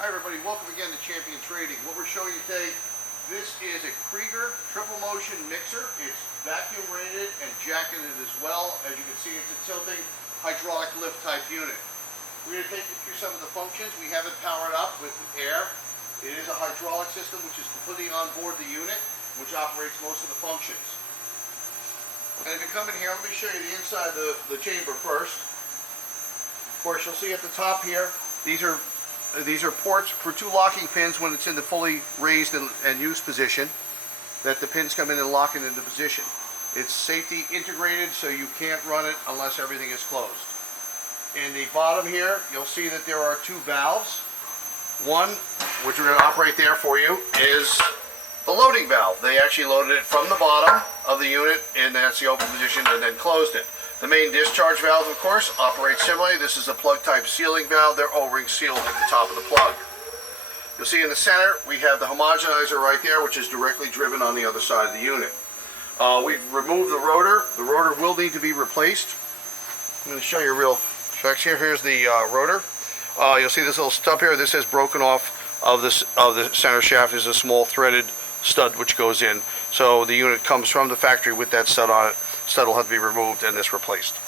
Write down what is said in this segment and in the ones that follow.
Hi everybody, welcome again to Champion Trading. What we're showing you today, this is a Krieger triple motion mixer. It's vacuum rated and jacketed as well. As you can see, it's a tilting hydraulic lift type unit. We're going to take you through some of the functions. We have it powered up with air. It is a hydraulic system which is completely on board the unit, which operates most of the functions. And if you come in here, let me show you the inside of the chamber first. Of course, you'll see at the top here, these are ports for two locking pins when it's in the fully raised and used position, that the pins come in and lock it into position. It's safety integrated, so you can't run it unless everything is closed. In the bottom here, you'll see that there are two valves. One, which we're going to operate there for you, is the loading valve. They actually loaded it from the bottom of the unit, and that's the open position, and then closed it. The main discharge valve, of course, operates similarly. This is a plug type sealing valve. They're O-ring sealed at the top of the plug. You'll see in the center we have the homogenizer right there, which is directly driven on the other side of the unit. We've removed the rotor. The rotor will need to be replaced. I'm going to show you real specs here. Here's the rotor. You'll see this little stub here. This has broken off of the center shaft. Is a small threaded stud which goes in. So the unit comes from the factory with that stud on it. Stud will have to be removed and this replaced.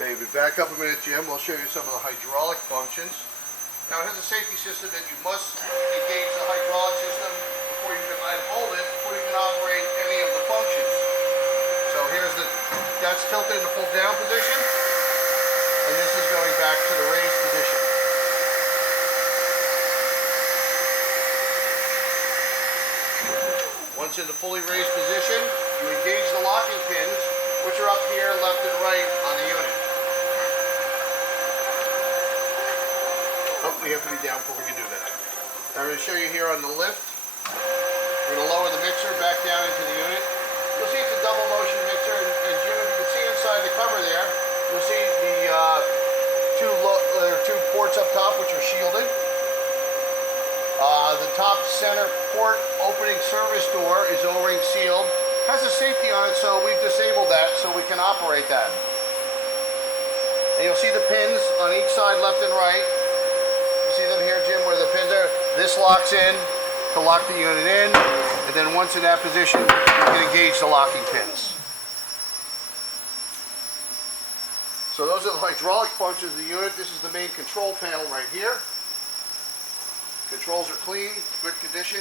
Okay, we back up a minute, Jim. We'll show you some of the hydraulic functions. Now it has a safety system that you must engage the hydraulic system before you can hold it, before you can operate any of the functions. So that's tilted in the full down position, and this is going back to the raised position. Once in the fully raised position, you engage the locking pins, which are up here left and right on the unit. Oh, we have to be down before we can do that. Now I'm going to show you here on the lift. We're going to lower the mixer back down into the unit. You'll see it's a double motion mixer, and Jim, if you can see inside the cover there, you'll see the two ports up top, which are shielded. The top center port opening service door is O-ring sealed. Has a safety on it, so we've disabled that so we can operate that. And you'll see the pins on each side, left and right. You see them here, Jim, where the pins are. This locks in to lock the unit in, and then once in that position, you can engage the locking pins. So those are the hydraulic functions of the unit. This is the main control panel right here. Controls are clean, good condition,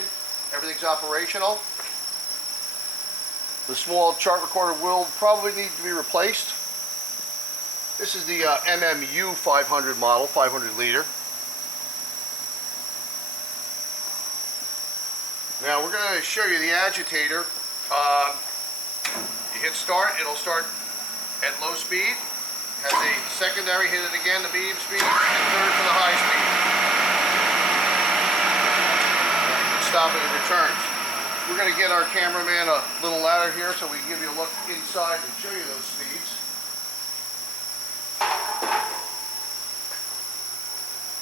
everything's operational. The small chart recorder will probably need to be replaced. This is the MMU-500 model, 500 liter. Now we're going to show you the agitator. You hit start, it'll start at low speed. Has a secondary, hit it again, the medium speed, and third for the high speed. Stop it and returns. We're going to get our cameraman a little ladder here so we can give you a look inside and show you those speeds.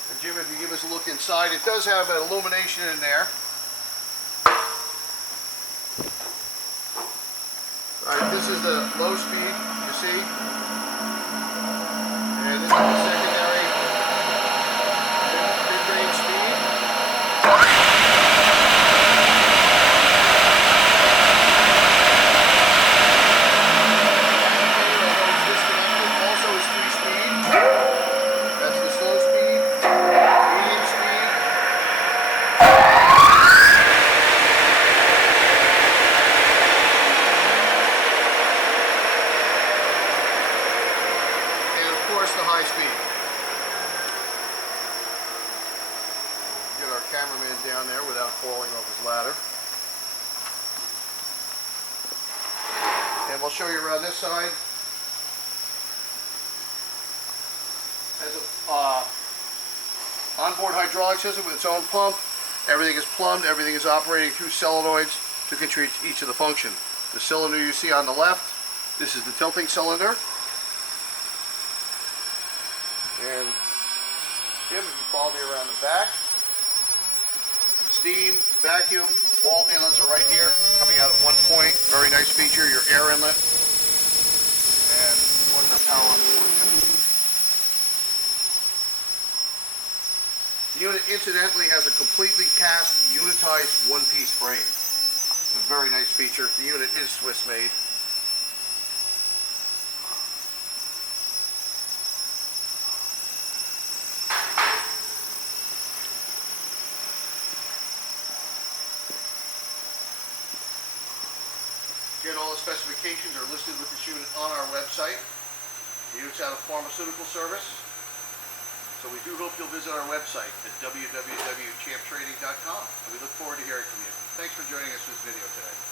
And Jim, if you give us a look inside, it does have an illumination in there. Alright, this is the low speed, you see. And this is the secondary mid-range speed. The high speed. Get our cameraman down there without falling off his ladder. And we'll show you around this side. Has a onboard hydraulic system with its own pump. Everything is plumbed, everything is operating through solenoids to control each of the function. The cylinder you see on the left, this is the tilting cylinder. And Jim, if you follow me around the back, steam, vacuum, all inlets are right here, coming out at one point. Very nice feature, your air inlet. And what's our power on portion? The unit incidentally has a completely cast, unitized one-piece frame. A very nice feature. The unit is Swiss made. Again, all the specifications are listed with this unit on our website. The unit's out of pharmaceutical service. So we do hope you'll visit our website at www.champtrading.com. And we look forward to hearing from you. Thanks for joining us for this video today.